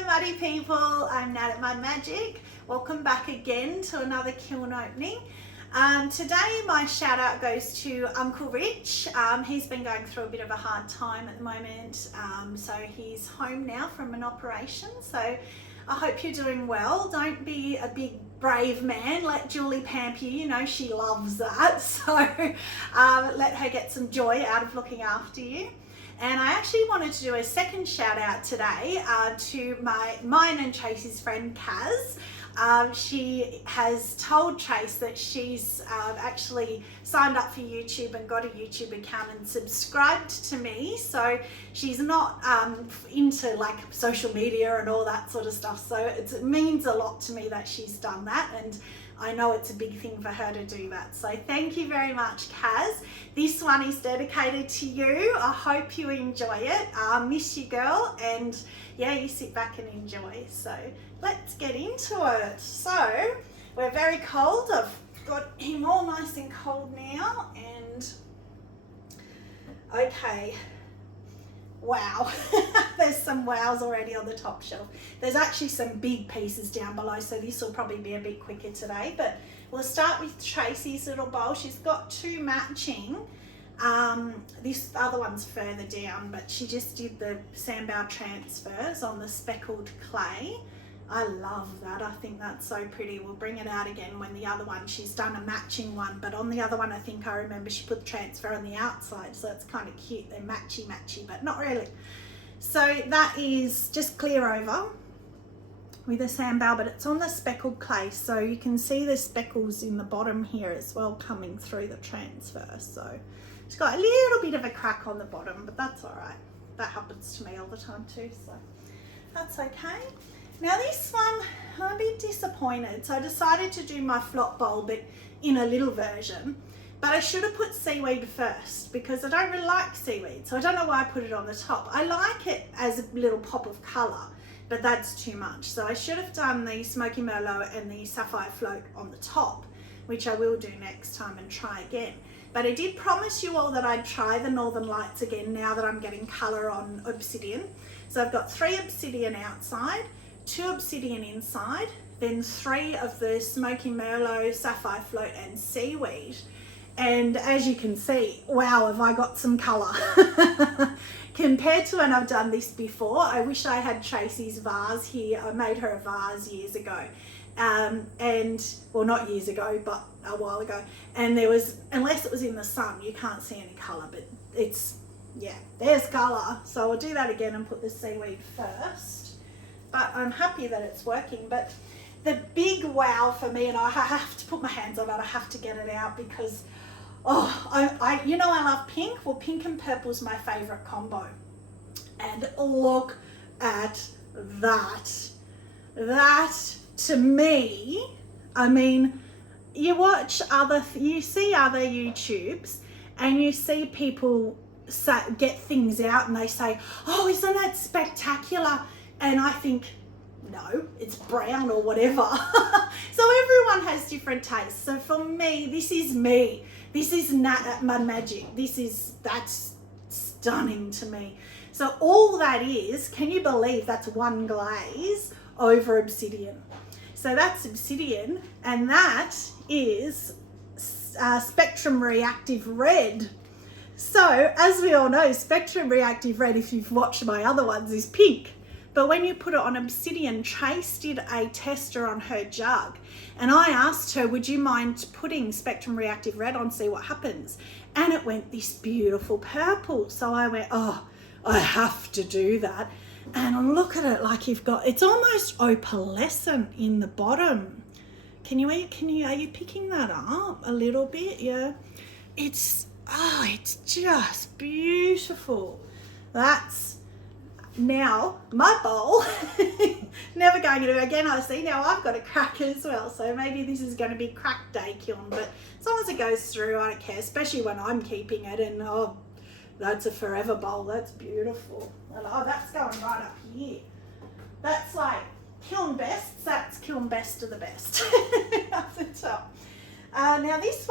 Hello muddy people, I'm Nat at Mud Magic. Welcome back again to another kiln opening. Today my shout out goes to Uncle Rich. He's been going through a bit of a hard time at the moment, so he's home now from an operation. So I hope you're doing well. Don't be a big brave man, let Julie pamper you, you know she loves that. So let her get some joy out of looking after you. And I actually wanted to do a second shout out today to mine and Tracy's friend Kaz. She has told Trace that she's actually signed up for YouTube and got a YouTube account and subscribed to me. So she's not into like social media and all that sort of stuff. So it means a lot to me that she's done that, and I know it's a big thing for her to do that. So thank you very much, Kaz. This one is dedicated to you. I hope you enjoy it. Miss you, girl. And yeah, you sit back and enjoy. So let's get into it. So we're very cold. I've got him all nice and cold now. And okay. Wow, there's some wows already on the top shelf. There's actually some big pieces down below, so this will probably be a bit quicker today. But we'll start with Tracy's little bowl. She's got two matching. This other one's further down, but she just did the sandbow transfers on the speckled clay. I love that. I think that's so pretty. We'll bring it out again when the other one, she's done a matching one, but on the other one I think I remember she put the transfer on the outside, so it's kind of cute. They're matchy, but not really. So that is just clear over with a sandbow, but it's on the speckled clay, so you can see the speckles in the bottom here as well coming through the transfer. So it's got a little bit of a crack on the bottom, but that's all right. That happens to me all the time too, so that's okay. Now this one, I'm a bit disappointed. So I decided to do my flop bowl, but in a little version. But I should have put seaweed first because I don't really like seaweed. So I don't know why I put it on the top. I like it as a little pop of colour, but that's too much. So I should have done the Smoky Merlot and the Sapphire Float on the top, which I will do next time and try again. But I did promise you all that I'd try the Northern Lights again now that I'm getting colour on obsidian. So I've got 3 obsidian outside, 2 obsidian inside, then 3 of the Smoky Merlot, Sapphire Float and Seaweed. And as you can see, wow, have I got some colour. Compared to when I've done this before, I wish I had Tracy's vase here. I made her a vase years ago. And, well, not years ago, but a while ago. And there was, unless it was in the sun, you can't see any colour, but it's, yeah, there's colour. So I'll do that again and put the seaweed first. But I'm happy that it's working. But the big wow for me, and I have to put my hands on it, I have to get it out because, oh, you know I love pink. Well, pink and purple is my favourite combo. And look at that. That, to me, I mean, you watch you see other YouTubes and you see people get things out and they say, oh, isn't that spectacular? And I think, no, it's brown or whatever. So everyone has different tastes. So for me, this is me. This is Nat at Mud Magic. That's stunning to me. So all that is, can you believe that's one glaze over obsidian? So that's obsidian, and that is Spectrum Reactive Red. So as we all know, Spectrum Reactive Red, if you've watched my other ones, is pink. But when you put it on obsidian, Trace did a tester on her jug. And I asked her, would you mind putting Spectrum Reactive Red on, see what happens? And it went this beautiful purple. So I went, oh, I have to do that. And look at it, like it's almost opalescent in the bottom. Are you picking that up a little bit? Yeah. It's just beautiful. That's, now my bowl, never going to do it again. I see now I've got a crack as well, so maybe this is going to be crack day kiln, but as long as it goes through, I don't care, especially when I'm keeping it. And oh, that's a forever bowl. That's beautiful. And oh, that's going right up here. That's like kiln best. That's kiln best of the best. Up the top. Now this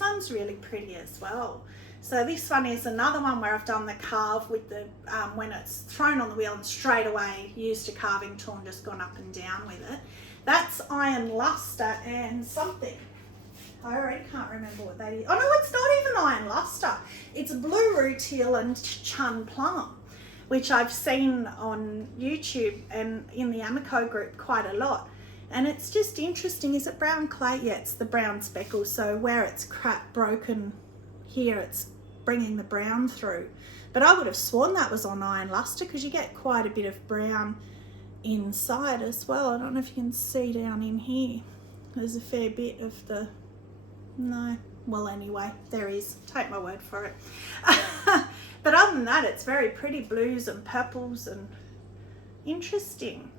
one's really pretty as well. So this one is another one where I've done the carve with the, when it's thrown on the wheel and straight away used a carving tool and just gone up and down with it. That's iron luster and something. I already can't remember what that is. Oh no, it's not even iron luster. It's blue rutile and chun plum, which I've seen on YouTube and in the Amaco group quite a lot. And it's just interesting. Is it brown clay? Yeah, it's the brown speckle. So where it's broken here, it's bringing the brown through. But I would have sworn that was on iron luster because you get quite a bit of brown inside as well. I don't know if you can see down in here. There's a fair bit of the, no, well anyway, there is. Take my word for it. But other than that, it's very pretty blues and purples and interesting.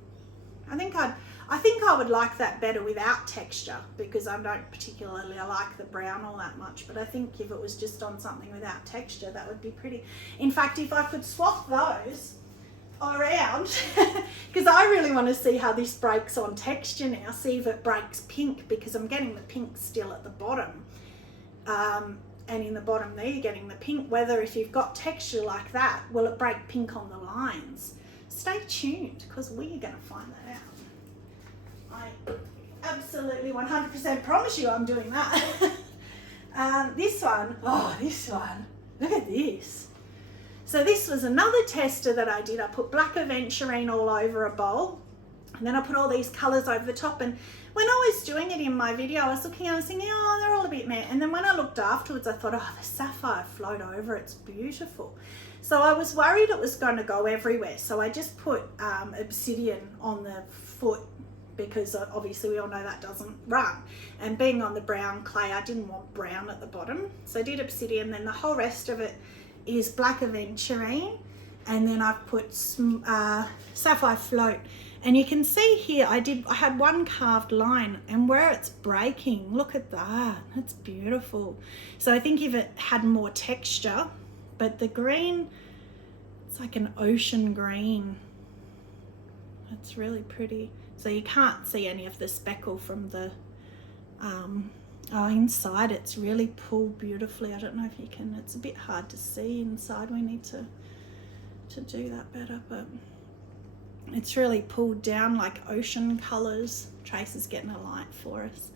I think I would like that better without texture because I don't particularly like the brown all that much, but I think if it was just on something without texture, that would be pretty. In fact, if I could swap those around, because I really want to see how this breaks on texture now, see if it breaks pink, because I'm getting the pink still at the bottom. And in the bottom there, you're getting the pink. Whether if you've got texture like that, will it break pink on the lines? Stay tuned, because we're going to find that out. I absolutely 100% promise you I'm doing that. This one, look at this. So this was another tester that I did. I put black aventurine all over a bowl, and then I put all these colours over the top. And when I was doing it in my video, I was looking, I was thinking, oh, they're all a bit matte. And then when I looked afterwards, I thought, oh, the sapphire flowed over, it's beautiful. So I was worried it was going to go everywhere. So I just put obsidian on the foot, because obviously we all know that doesn't run. And being on the brown clay, I didn't want brown at the bottom. So I did obsidian, then the whole rest of it is black aventurine. And then I've put some sapphire float. And you can see here, I had one carved line, and where it's breaking, look at that, it's beautiful. So I think if it had more texture, but the green, it's like an ocean green. It's really pretty. So you can't see any of the speckle from the, inside it's really pulled beautifully. I don't know if you can, it's a bit hard to see inside. We need to do that better, but it's really pulled down like ocean colours. Trace is getting a light for us.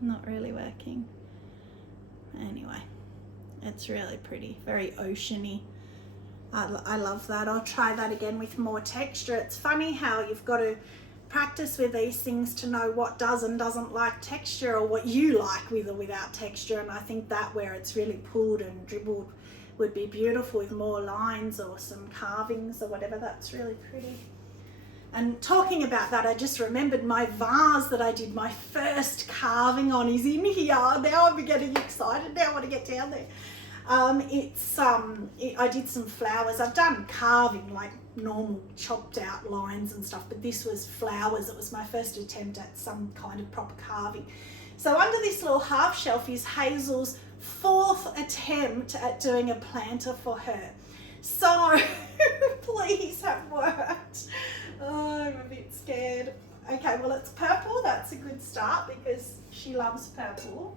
Not really working. Anyway, it's really pretty, very oceany. I love that. I'll try that again with more texture. It's funny how you've got to practice with these things to know what does and doesn't like texture, or what you like with or without texture. And I think that where it's really pulled and dribbled would be beautiful with more lines or some carvings or whatever. That's really pretty. And talking about that, I just remembered my vase that I did my first carving on is in here. Now I'm getting excited. Now I want to get down there. I did some flowers. I've done carving, like normal chopped out lines and stuff, but this was flowers. It was my first attempt at some kind of proper carving. So under this little half shelf is Hazel's 4th attempt at doing a planter for her. So please have worked. Oh, I'm a bit scared. Okay, well, it's purple. That's a good start because she loves purple.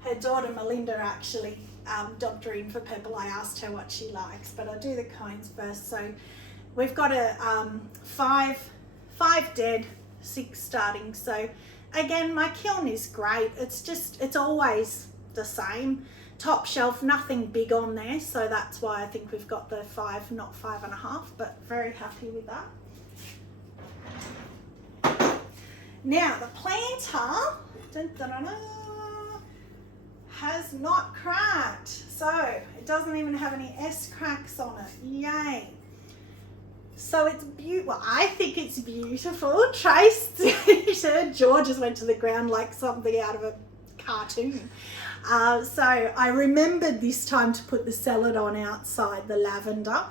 Her daughter Melinda actually dobbed her in for purple. I asked her what she likes, but I'll do the cones first. So we've got a 5 dead, 6 starting. So again, my kiln is great. It's always the same. Top shelf, nothing big on there. So that's why I think we've got the 5, not 5.5, but very happy with that. Now the planter, dun, dun, dun, dun, has not cracked, so it doesn't even have any S cracks on it. Yay! So it's beautiful. Well, I think it's beautiful. Trace, her jaw just went to the ground like something out of a cartoon. So I remembered this time to put the celadon outside the lavender,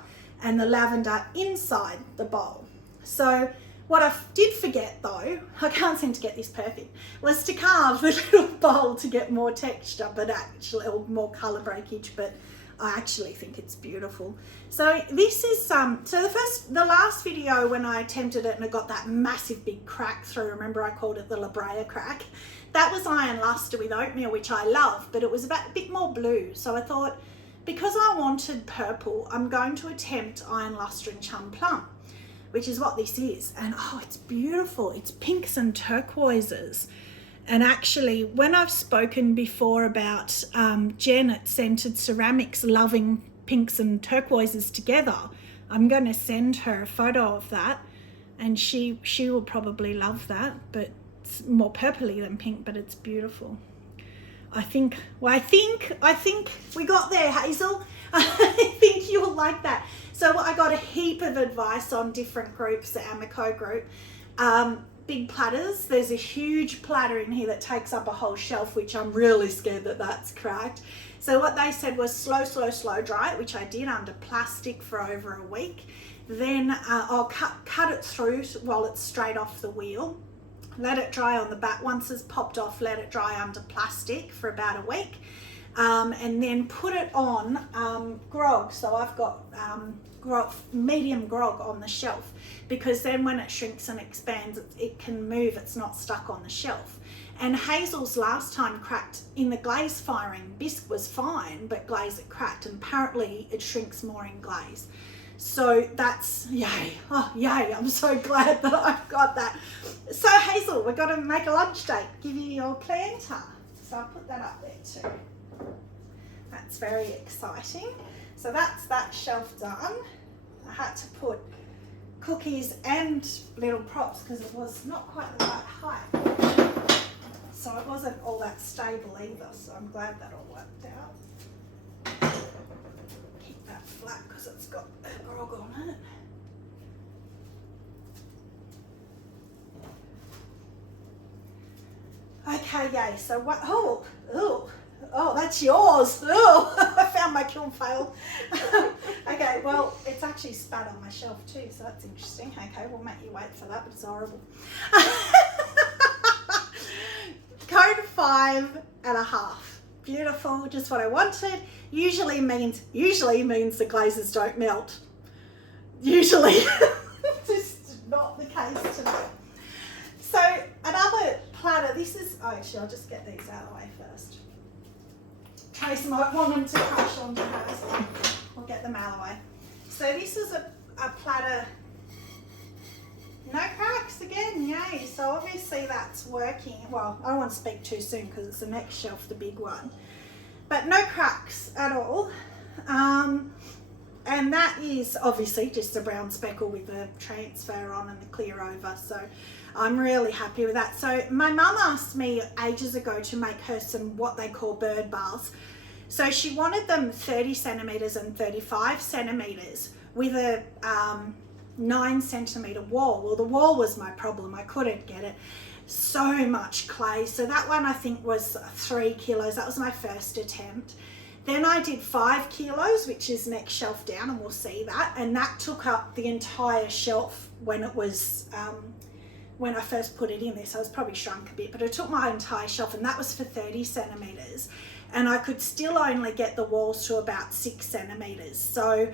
and the lavender inside the bowl. So what I did forget though, I can't seem to get this perfect, was to carve the little bowl to get more texture, but actually, or more colour breakage, but I actually think it's beautiful. So this is the last video when I attempted it and it got that massive big crack through, remember I called it the La Brea crack, that was iron luster with oatmeal, which I love, but it was a bit more blue. So I thought, because I wanted purple, I'm going to attempt iron luster and chum plum, which is what this is. And oh, it's beautiful. It's pinks and turquoises. And actually, when I've spoken before about Jen at Scented Ceramics loving pinks and turquoises together, I'm going to send her a photo of that, and she will probably love that. But it's more purpley than pink, but it's beautiful. I think we got there, Hazel. I think you'll like that. So I got a heap of advice on different groups, the Amaco group. Big platters. There's a huge platter in here that takes up a whole shelf, which I'm really scared that that's cracked. So what they said was slow dry it, which I did under plastic for over a week. Then I'll cut it through while it's straight off the wheel. Let it dry on the back. Once it's popped off, let it dry under plastic for about a week. And then put it on grog. So I've got medium grog on the shelf, because then when it shrinks and expands, it can move. It's not stuck on the shelf. And Hazel's last time cracked in the glaze firing. Bisque was fine, but glaze it cracked, and apparently it shrinks more in glaze. So that's yay. Oh, yay. I'm so glad that I've got that. So Hazel, we've got to make a lunch date. Give you your planter. So I'll put that up there too. That's very exciting. So that's that shelf done. I had to put cookies and little props because it was not quite the right height. So it wasn't all that stable either. So I'm glad that all worked out. Keep that flat because it's got a grog on it. Okay, yay. So what? Oh, that's yours. Oh, I found my kiln fail. Okay, well, it's actually spat on my shelf too, so that's interesting. Okay, we'll make you wait for that, but it's horrible. Code 5.5. Beautiful, just what I wanted. Usually means the glazes don't melt. Usually. Just not the case today. So another platter, this is, oh, actually I'll just get these out of the way first. Trace might want them to crush onto hers. I'll get them out of the way. So this is a platter, no cracks again, yay. So obviously that's working. Well, I don't want to speak too soon because it's the next shelf, the big one. But no cracks at all. And that is obviously just a brown speckle with the transfer on and the clear over. So I'm really happy with that. So my mum asked me ages ago to make her some what they call bird baths. So she wanted them 30 centimetres and 35 centimetres with a 9 centimetre wall. Well, the wall was my problem. I couldn't get it. So much clay. So that one I think was 3 kilos. That was my first attempt. Then I did 5 kilos, which is next shelf down, and we'll see that. And that took up the entire shelf when it was, when I first put it in there. So it's probably shrunk a bit, but it took my entire shelf, and that was for 30 centimetres. And I could still only get the walls to about 6 centimetres. So,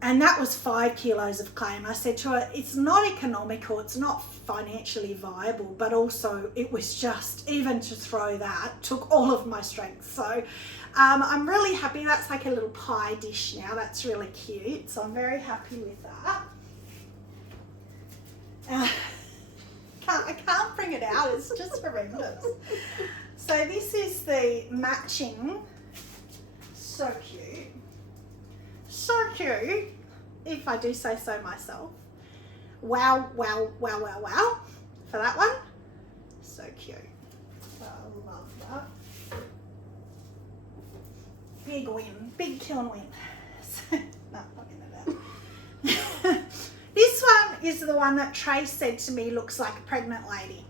and that was 5 kilos of clay. And I said to her, it's not economical, it's not financially viable, but also it was just, even to throw that took all of my strength. So I'm really happy. That's like a little pie dish now. That's really cute. So I'm very happy with that. I can't bring it out. It's just horrendous. So this is the matching. So cute. So cute, if I do say so myself. Wow, wow, wow, wow, wow. For that one. So cute. I love that. Big win. Big kiln win. No, not in that. This one is the one that Trace said to me looks like a pregnant lady.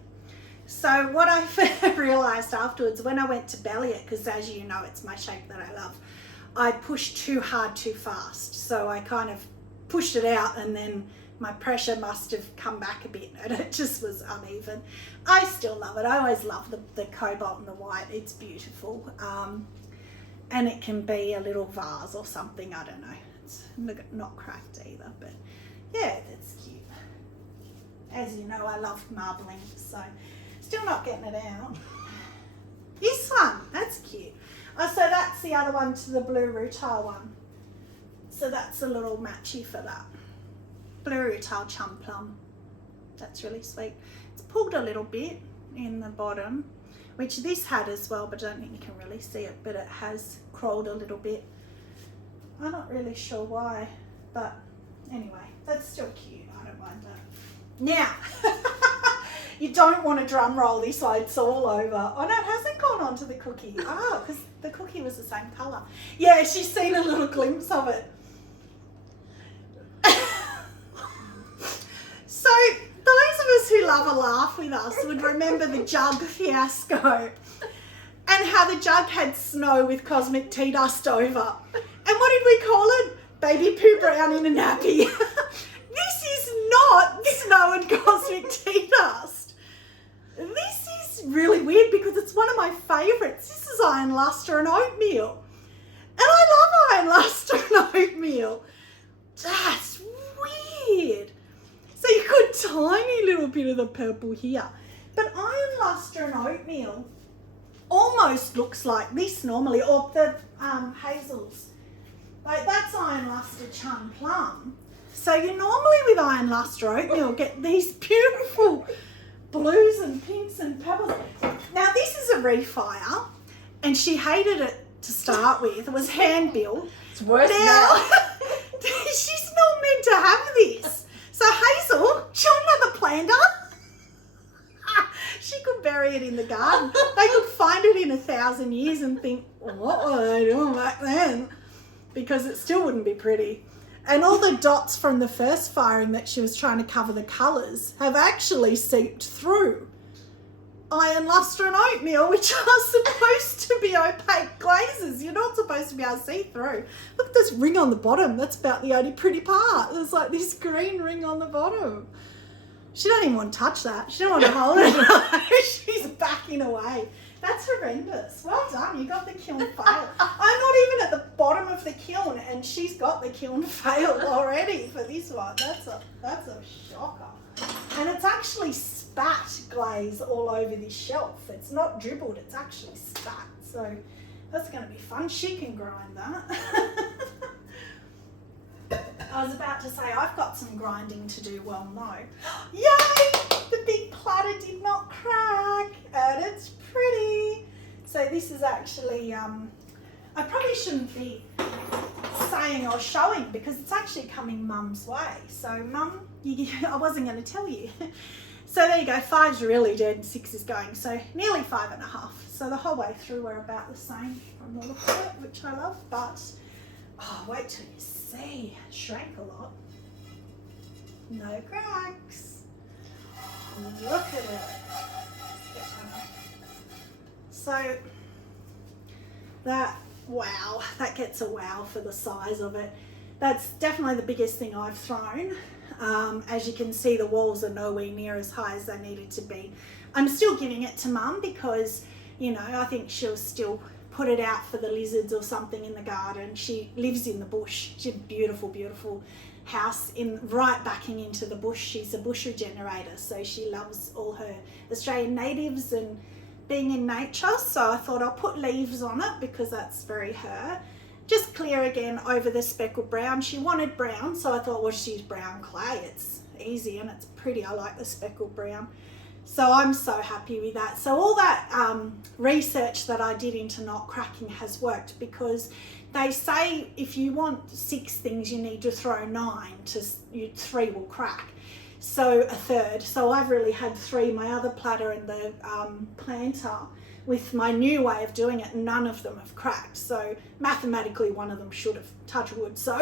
So what I realised afterwards when I went to belly it, because as you know it's my shape that I love, I pushed too hard too fast. So I kind of pushed it out and then my pressure must have come back a bit and it just was uneven. I still love it. I always love the cobalt and the white. It's beautiful. And it can be a little vase or something, I don't know. It's not cracked either, but yeah, that's cute. As you know, I love marbling, so still not getting it out. This one, that's cute. Oh, so that's the other one to the blue rutile one. So that's a little matchy for that. Blue rutile chum plum. That's really sweet. It's pulled a little bit in the bottom, which this had as well, but I don't think you can really see it, but it has crawled a little bit. I'm not really sure why, but anyway, that's still cute. I don't mind that. Now, you don't want to drum roll this so it's all over. Oh no, it hasn't gone onto the cookie. Oh, because the cookie was the same colour. Yeah, she's seen a little glimpse of it. So, those of us who love a laugh with us would remember the jug fiasco and how the jug had snow with cosmic tea dust over. And what did we call it? Baby poo brown in a nappy. This is not snow and cosmic tea dust. This is really weird because it's one of my favourites. This is iron lustre and oatmeal. And I love iron lustre and oatmeal. That's weird. So you got a tiny little bit of the purple here. But iron lustre and oatmeal almost looks like this normally, or the hazels. Like that's iron lustre chum plum. So you normally with iron lustre oatmeal get these beautiful blues and pinks and purples. Now this is a refire, and she hated it to start with. It was hand built. It's worse now. She's not meant to have this. So Hazel, do you want another planter? She could bury it in the garden. They could find it in 1,000 years and think, what were they doing back then? Because it still wouldn't be pretty. And all the dots from the first firing that she was trying to cover the colours have actually seeped through. Iron lustre and oatmeal, which are supposed to be opaque glazes. You're not supposed to be able to see through. Look at this ring on the bottom. That's about the only pretty part. There's like this green ring on the bottom. She don't even want to touch that. She don't want to hold it. She's backing away. That's horrendous. Well done. You got the kiln fail. I'm not even at the bottom of the kiln, and she's got the kiln fail already for this one. That's a shocker. And it's actually spat glaze all over this shelf. It's not dribbled, it's actually spat. So that's going to be fun. She can grind that. I was about to say I've got some grinding to do. Well, no. Yay! The big platter did not crack, and it's pretty. So this is actually, I probably shouldn't be saying or showing because it's actually coming Mum's way. So Mum, I wasn't going to tell you. So there you go, 5's really dead and 6 is going. So nearly 5.5. So the whole way through we're about the same from the look of it, which I love. But, oh, wait till you see. It shrank a lot. No cracks. Look at it. So that, wow, that gets a wow for the size of it. That's definitely the biggest thing I've thrown. As you can see, the walls are nowhere near as high as they needed to be. I'm still giving it to Mum because, you know, I think she'll still put it out for the lizards or something in the garden. She lives in the bush. She's a beautiful, beautiful house right backing into the bush. She's a bush regenerator, so she loves all her Australian natives and being in nature. So I thought I'll put leaves on it because that's very her. Just clear again over the speckled brown. She wanted brown, so I thought, well, she's use brown clay. It's easy and it's pretty. I like the speckled brown. So I'm so happy with that. So all that research that I did into not cracking has worked because they say if you want 6 things, you need to throw 9 to 3 will crack. So a third. So I've really had 3. My other platter and the planter with my new way of doing it, none of them have cracked. So mathematically, one of them should have, touch wood. So,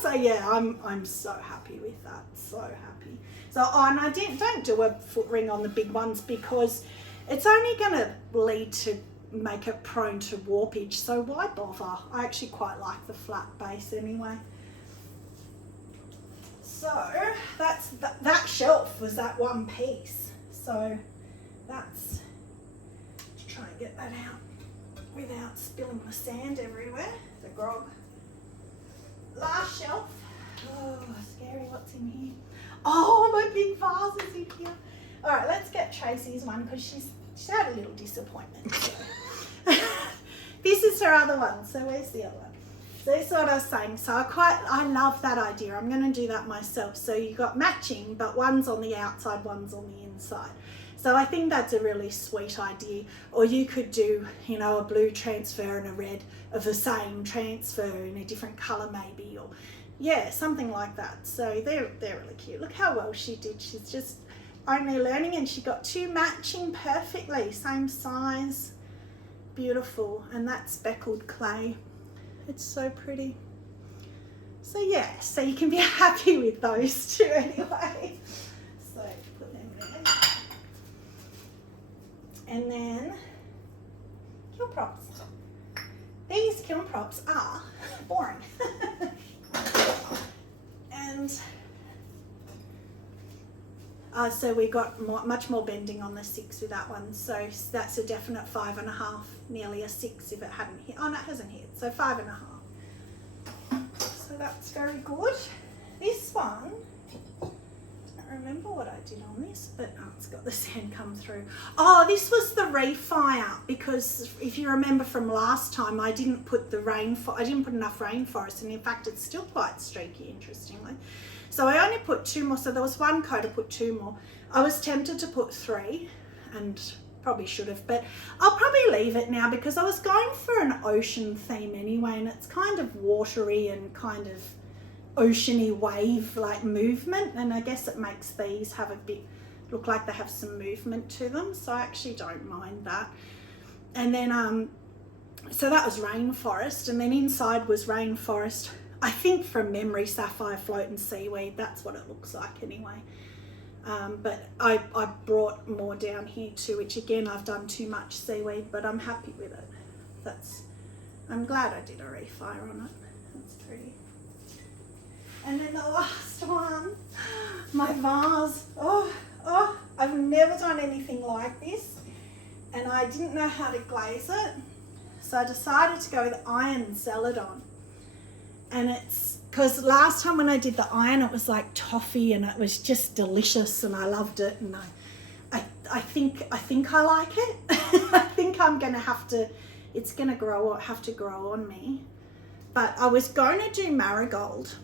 so yeah, I'm so happy with that. So happy. So, and I don't do a foot ring on the big ones because it's only going to lead to make it prone to warpage. So why bother? I actually quite like the flat base anyway. So that's that shelf was that one piece. So that's, to try and get that out. without spilling the sand everywhere, the grog. Last shelf. Oh, scary, what's in here? Oh, my big vase is in here. All right, let's get Tracy's one because she's had a little disappointment. So. This is her other one. So where's the other one? So this is what I was saying. So I love that idea. I'm going to do that myself. So you got matching, but one's on the outside, one's on the inside. So I think that's a really sweet idea. Or you could do, you know, a blue transfer and a red of the same transfer in a different colour maybe, or yeah, something like that. So they're really cute. Look how well she did. She's just only learning, and she got two matching perfectly, same size, beautiful. And that's speckled clay. It's so pretty. So yeah, so you can be happy with those two anyway. So put them there. And then kiln props. These kiln props are boring. And so we got much more bending on the 6 with that one. So that's a definite 5.5, nearly a 6 if it hadn't hit. Oh no, it hasn't hit. So 5.5. So that's very good. This one, I don't remember what I did on this, but oh, it's got the sand come through. Oh, this was the refire, because if you remember from last time, I didn't put enough rainforest, and in fact it's still quite streaky, interestingly. So I only put 2 more, so there was 1 coat, I put 2 more. I was tempted to put 3, and probably should have, but I'll probably leave it now because I was going for an ocean theme anyway, and it's kind of watery and kind of oceany wave like movement, and I guess it makes these have a bit, look like they have some movement to them, so I actually don't mind that. And then so that was rainforest, and then inside was rainforest, I think from memory, sapphire float and seaweed. That's what it looks like anyway. But I brought more down here too, which again I've done too much seaweed, but I'm happy with it. I'm glad I did a refire on it. That's pretty. And then the last one, my vase. Oh, I've never done anything like this, and I didn't know how to glaze it, so I decided to go with iron celadon. And it's because last time when I did the iron, it was like toffee, and it was just delicious, and I loved it. And I think I like it. I think I'm gonna have to. It's gonna have to grow on me. But I was going to do marigold,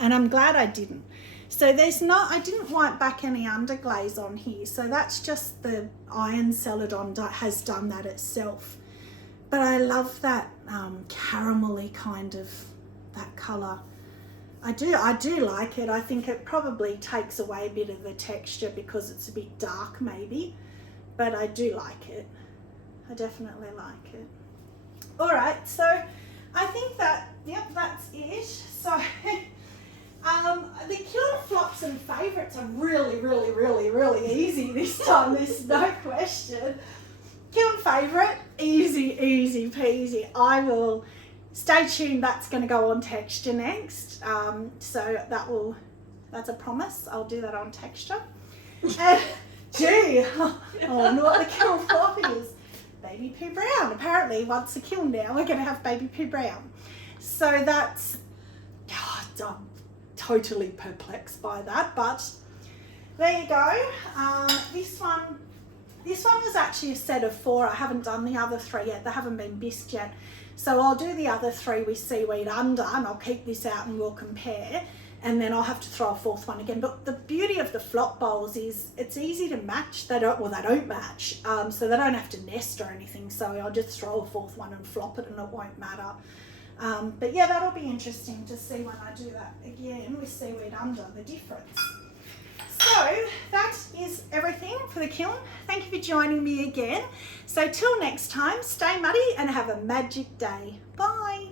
and I'm glad I didn't. So I didn't wipe back any underglaze on here. So that's just the iron celadon has done that itself. But I love that caramelly kind of, that colour. I do like it. I think it probably takes away a bit of the texture because it's a bit dark maybe, but I do like it. I definitely like it. All right, so I think that, yep, that's it. So the kiln flops and favourites are really, really, really, really easy this time. There's no question. Kiln favourite, easy peasy. I will stay tuned. That's going to go on texture next. So that's a promise. I'll do that on texture. And gee, I wonder what the kiln flop is. Baby poo brown. Apparently, once a kiln now, we're going to have baby poo brown. So that's, I'm totally perplexed by that, but there you go. This one was actually a set of 4. I haven't done the other 3 yet. They haven't been bisqued yet. So I'll do the other 3 with seaweed under, and I'll keep this out and we'll compare. And then I'll have to throw a 4th one again. But the beauty of the flop bowls is it's easy to match. They don't match. So they don't have to nest or anything. So I'll just throw a 4th one and flop it and it won't matter. But yeah, that'll be interesting to see when I do that again with seaweed under, the difference. So that is everything for the kiln. Thank you for joining me again. So till next time, stay muddy and have a magic day. Bye.